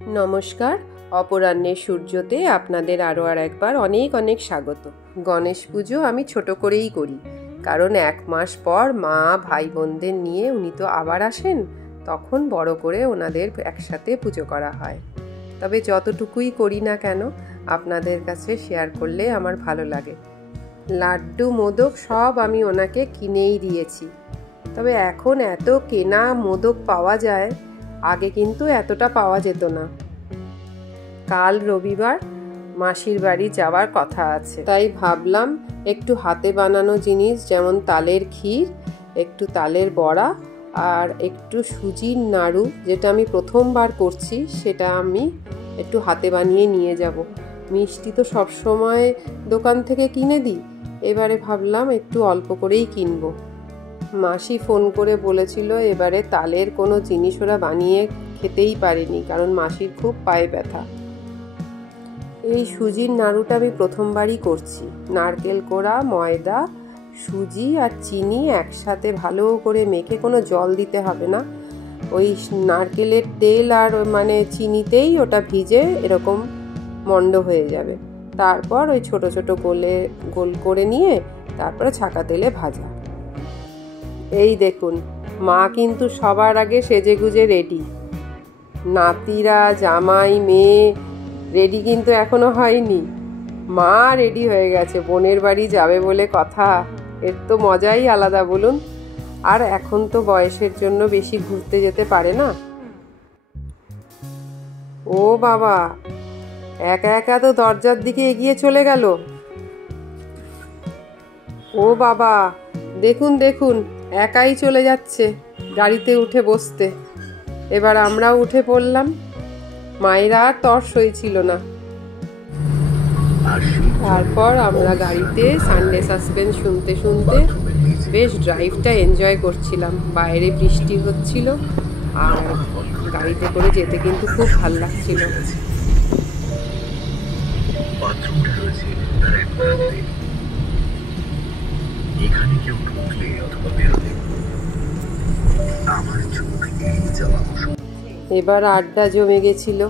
নমস্কার, অপরাহ্নের সূর্যতে আপনাদের আরও একবার অনেক অনেক স্বাগত। গণেশ পুজো আমি ছোট করেই করি, কারণ 1 মাস পর মা ভাই বোনদের নিয়ে উনি তো আবার আসেন, তখন বড় করে ওনাদের একসাথে পুজো করা হয়। তবে যতটুকুই করি না কেন আপনাদের কাছে শেয়ার করলে আমার ভালো লাগে। লাড্ডু মোদক সব আমি ওনাকে কিনেই দিয়েছি। তবে এখন এত কেনা মোদক পাওয়া যায়, আগে কিন্তু এতটা পাওয়া যেত না। কাল রবিবার মাসির বাড়ি যাওয়ার কথা আছে, তাই ভাবলাম একটু হাতে বানানো জিনিস যেমন তালের ক্ষীর, একটু তালের বড়া আর একটু সুজির নাড়ু, যেটা আমি প্রথমবার করছি, সেটা আমি একটু হাতে বানিয়ে নিয়ে যাব। মিষ্টি তো সবসময় দোকান থেকে কিনে দিই, এবারে ভাবলাম একটু অল্প করেই কিনবো। মাসি ফোন করে বলেছিল এবারে তালের কোনো জিনিস ওরা বানিয়ে খেতেই পারেনি, কারণ মাসির খুব পায়ে ব্যথা। এই সুজির নাড়ুটা আমি প্রথমবারই করছি। নারকেল কোড়া, ময়দা, সুজি আর চিনি একসাথে ভালো করে মেখে, কোনো জল দিতে হবে না, ওই নারকেলের তেল আর চিনিতেই ওটা ভিজে এরকম মন্ড হয়ে যাবে। তারপর ওই ছোট ছোট গোল করে নিয়ে তারপরে ছাকা তেলে ভাজা। এই দেখুন, মা কিন্তু সবার আগে সেজেগুজে রেডি। নাতিরা, জামাই, মেয়ে রেডি কিন্তু এখনো হয়নি, মা রেডি হয়ে গেছে। বোনের বাড়ি যাবে বলে কথা, এর তো মজাই আলাদা বলুন। আর এখন তো বয়সের জন্য বেশি ঘুরতে যেতে পারে না। ও বাবা, একা একা তো দরজার দিকে এগিয়ে চলে গেল। ও বাবা, দেখুন দেখুন, একাই চলে যাচ্ছে গাড়িতে উঠে বসতে। এবার আমরাও উঠে পড়লাম। মায়ের আর তর সইছিল না। তারপর আমরা গাড়িতে সানডে সাসপেন্স শুনতে শুনতে বেশ ড্রাইভটা এনজয় করছিলাম। বাইরে বৃষ্টি হচ্ছিল আর গাড়িতে করে যেতে কিন্তু খুব ভালো লাগছিল। এখানে কেউ ঢুকলে অথবা বেরোলে আমার চোখ এড়িয়ে যাওয়া। এবার আড্ডা জমে গেছিল।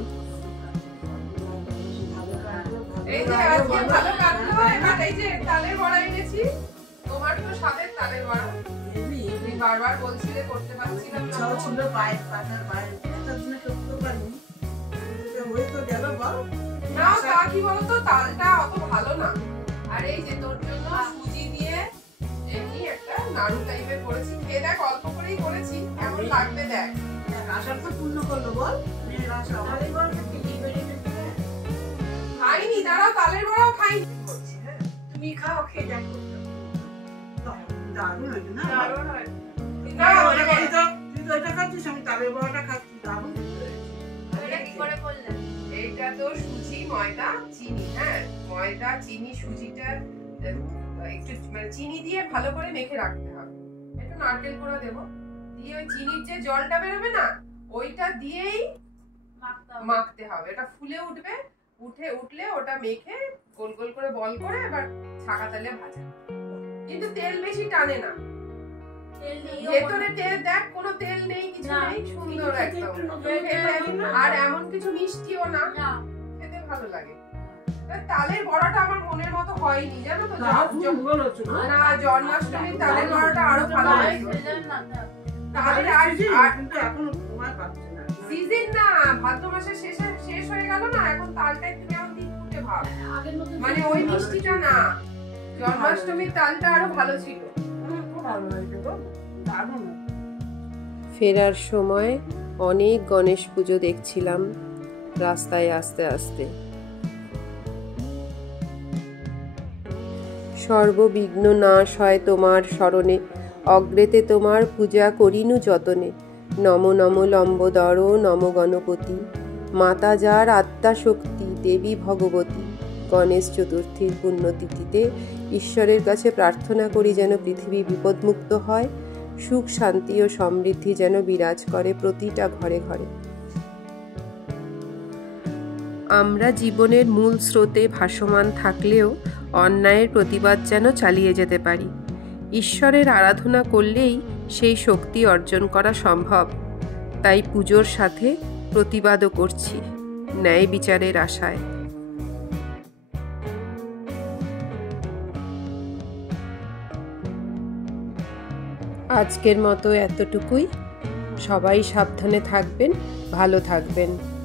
তালটা অত ভালো না, আর এই যে তোর জন্য সুজি দিয়ে এমনি একটা নাড়ু টাইপের করেছি, খেয়ে দেখ, অল্প করেই করেছি, কেমন লাগবে দেখ। আশাটা পূর্ণ করলো বল। খাইনি, দাঁড়াও, তালের বড়াও খাইনি। তুমি খাও, খেয়ে দেখো, দারুণ হয়েছে না? দারুণ হয়েছে। তুই তো এটা খাচ্ছিস, আমি তালের বড়াটা খাচ্ছি, দারুণ হয়েছে। এটা কি করে করলে? এইটা তো সুজি, ময়দা, চিনি। হ্যাঁ, ময়দা, চিনি, সুজিটা একটু চিনি দিয়ে ভালো করে মেখে রাখতে হবে। একটু নারকেল কোড়া দেবো, দিয়ে ওই চিনির যে জলটা বেরোবে না, ওইটা দিয়েই মাখতে হবে। এটা ফুলে উঠবে, উঠলে ওটা মেখে গোল গোল করে বল করে এবার ছাকা তেলে ভাজা। কিন্তু তেল বেশি টানে না, ভেতরে তেল দেখ, কোনো তেল নেই, কিছু নেই, সুন্দর একদম। আর এমন কিছু মিষ্টিও না, খেতে ভালো লাগে। তালের বড়াটা আমার মনের মতো হয়নি, জানো তো? না, জন্মাষ্টমীর তালের বড়াটা আরো ভালো লাগে। সিজন না, ভাদ্র মাসে শেষ হয়ে গেল না, এখন তালটা একটু কেমন দিতে ভাব, ওই মিষ্টিটা না। জন্মাষ্টমীর তালটা আরো ভালো ছিল। ফেরার সময় অনেক গণেশ পুজো দেখছিলাম রাস্তায় আস্তে আস্তে। সর্ববিঘ্ন নাশ হয় তোমার শরণে, অগ্রেতে তোমার পূজা করিনু যতনে। নম নম লম্বোদর নম গণপতি, মাতা যার আত্মা শক্তি দেবী ভগবতী। গণেশ চতুর্থীর পুণ্যতিথিতে ঈশ্বরের কাছে প্রার্থনা করি যেন পৃথিবী বিপদমুক্ত হয়, সুখ শান্তি ও সমৃদ্ধি যেন বিরাজ করে প্রতিটা ঘরে ঘরে। আমরা জীবনের মূল স্রোতে ভাসমান থাকলেও অন্যায়ের প্রতিবাদ যেন চালিয়ে যেতে পারি। ঈশ্বরের আরাধনা করলেই সেই শক্তি অর্জন করা সম্ভব। তাই পুজোর সাথে প্রতিবাদও করছি। ন্যায় বিচারের আশায়। আজকের মতো এতটুকুই। সবাই সাবধানে থাকবেন, ভালো থাকবেন।